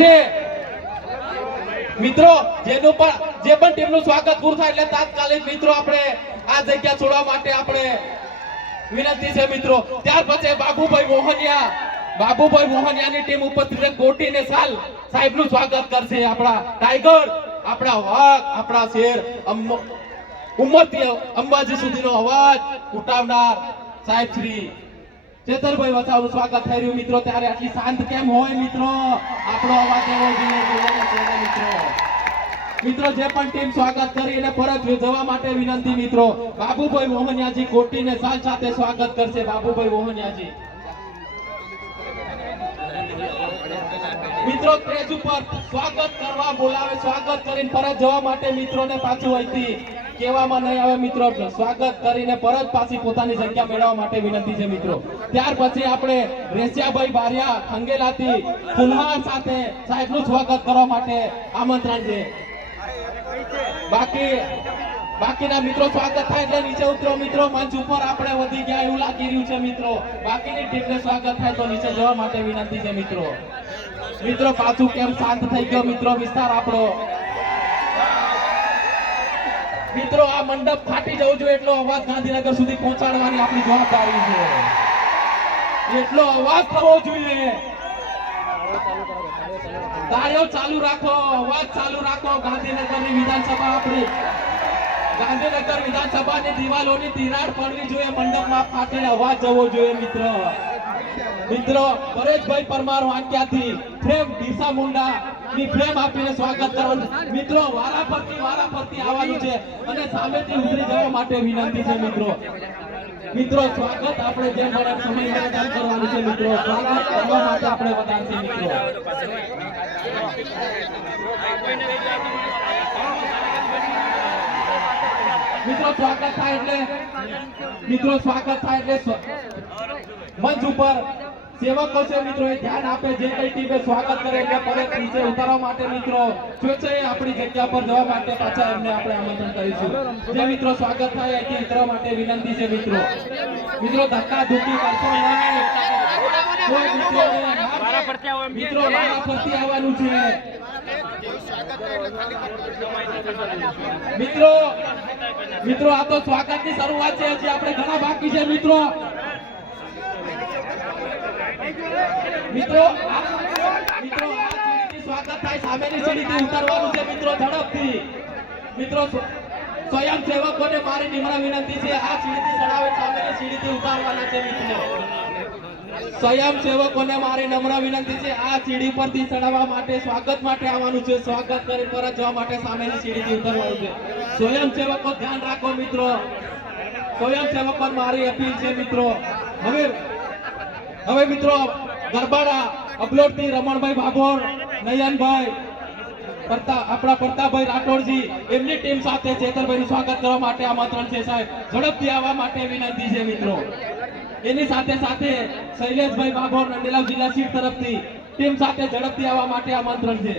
સાથે મિત્રો જેનું પણ જે પણ ટીમનું સ્વાગત પૂરું થાય એટલે તાત્કાલિક મિત્રો આપણે આ જગ્યા છોડવા માટે આપણે વિનંતી છે મિત્રો. ત્યાર પછી બાબુભાઈ મોહનિયાની ટીમ ઉપસ્થિત છે. કોટી ને સાલ સાહેબનું સ્વાગત કરશે. આપણા ટાઈગર, આપણા વાઘ, આપણા શેર, ઉમરથી અંબાજી સુધીનો અવાજ ઉઠાવનાર સાહેબ શ્રી ચેતરભાઈ વસાવાનું સ્વાગત થઈ રહ્યું મિત્રો. ત્યારે આટલી શાંત કેમ હોય મિત્રો? આપણો અવાજ એવો જોઈએ મિત્રો. જે પણ ટીમ સ્વાગત કરી એને પરત જવા માટે વિનંતી મિત્રો. બાબુભાઈ મોહનિયાજી કોટીને સાલ સાથે સ્વાગત કરશે. બાબુભાઈ મોહનિયાજી મિત્રો સ્ટેજ ઉપર સ્વાગત કરવા બોલાવે, સ્વાગત કરીને પરત જવા માટે મિત્રોને પાછું અહીંથી કહેવામાં નહીં આવે મિત્રો. સ્વાગત કરીને પરત પાછી પોતાની જગ્યા મેળવવા માટે વિનંતી છે મિત્રો. ત્યાર પછી આપણે રેસિયાભાઈ બારિયા ખંગેલાથી ફુલહાર સાથે સાહેબનું સ્વાગત કરવા માટે આમંત્રણ છે. બાકીના મિત્રો સ્વાગત થાય એટલે નીચે ઉતરો મિત્રો. મંચ ઉપર આપણે વધી ગયા એવું લાગી રહ્યું છે મિત્રો. બાકીની ટીમને સ્વાગત થાય તો નીચે જવા માટે વિનંતી છે મિત્રો. મિત્રો પાછું કેમ શાંત થઈ ગયો મિત્રો વિસ્તાર આપણો? મિત્રો આ મંડપ ફાટી જવું જોઈએ એટલો અવાજ ગાંધીનગર સુધી પહોંચાડવાની આપણી જવાબદારી છે. એટલો અવાજ થવો જોઈએ. તાળીઓ ચાલુ રાખો, અવાજ ચાલુ રાખો. ગાંધીનગરની વિધાનસભા આપણી ગાંધીનગર વિધાનસભાની દિવાલોની તિરાડ પડવી જોઈએ. મંડપમાં ફાટીને અવાજ જવો જોઈએ મિત્રો. પરેશભાઈ પરમાર વાંક્યાથી ફ્રેમ બિરસા મુંડા ની ફ્રેમ આપીને સ્વાગત કરવાનું મિત્રો. વારાફરતી આવવાનું છે અને સામેથી ઉતરી જવા માટે વિનંતી છે મિત્રો. સ્વાગત આપણે જે મળે સમય મેદાન કરવાનું છે મિત્રો. સ્વાગત કરવા માટે આપણે વધારશે મિત્રો. સ્વાગત થાય એટલે મંચ ઉપર સેવકો છે મિત્રો એ ધ્યાન આપે. જે કઈ ટીમે સ્વાગત કરે એટલે પરત નીચે ઉતારવા માટે મિત્રો સ્વેચ્છાએ આપણી જગ્યા પર જવા માટે પાછા એમને આપણે આમંત્રણ કરીશું. જે મિત્રો સ્વાગત થાય અહીંથી ઉતરવા માટે વિનંતી છે મિત્રો. ધક્કા ધુક્કી કરશો નહીં. મિત્રો વારાફરતી આવવાનું છે મિત્રો. આ તો સ્વાગતની શરૂઆત છે. હજી આપણે ઘણા બાકી છે મિત્રો. સ્વાગત થાય સામેની સીડીથી ઉતારવાનું છે મિત્રો. ઝડપથી મિત્રો સ્વયંસેવકોને મારી નિમ્ર વિનંતી છે. આ સીડીથી ચડાવે સામેની સીડીથી ઉતારવાના છે મિત્રો. સ્વયંસેવકોને મારી નમ્ર વિનંતી છે. આ સીડી પરથી ચડાવવા માટે સ્વાગત માટે આવવાનું છે. સ્વાગત કરી પરત જવા માટે સામેની સીડીથી ઉતરવાનું છે. સ્વયંસેવકો ધ્યાન રાખો મિત્રો. સ્વયંસેવકો મારી અપીલ છે મિત્રો. હવે મિત્રો ગરબાડા અબલોડથી રમણભાઈ ભાભોર, નયનભાઈ, આપણા પ્રતાપભાઈ રાઠોડજી એમની ટીમ સાથે ચેતરભાઈનું સ્વાગત કરવા માટે આમંત્રણ છે સાહેબ. ઝડપથી આવવા માટે વિનંતી છે મિત્રો. એની સાથે શૈલેષભાઈ ભાભોર નંદેલાવ જિલ્લા સીટ તરફથી ટીમ સાથે ઝડપથી આવવા માટે આમંત્રણ છે.